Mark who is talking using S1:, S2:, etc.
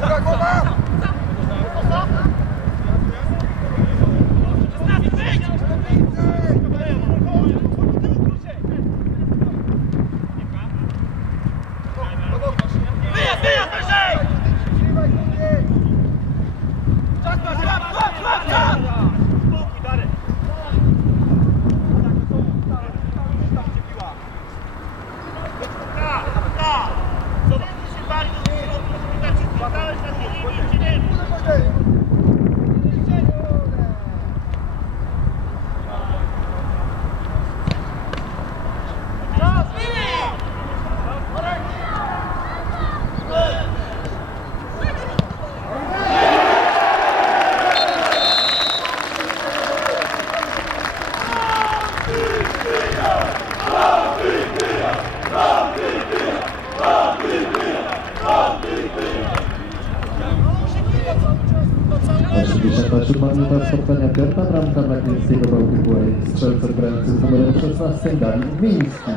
S1: Brakowa! Wyjazd, wyjazd, wyżej!
S2: Oczywiście siódma minuta spotkania piąta bramka dla Kielskiego Bałtyku Strzelcem grający z numerem 16 Dawid Miński.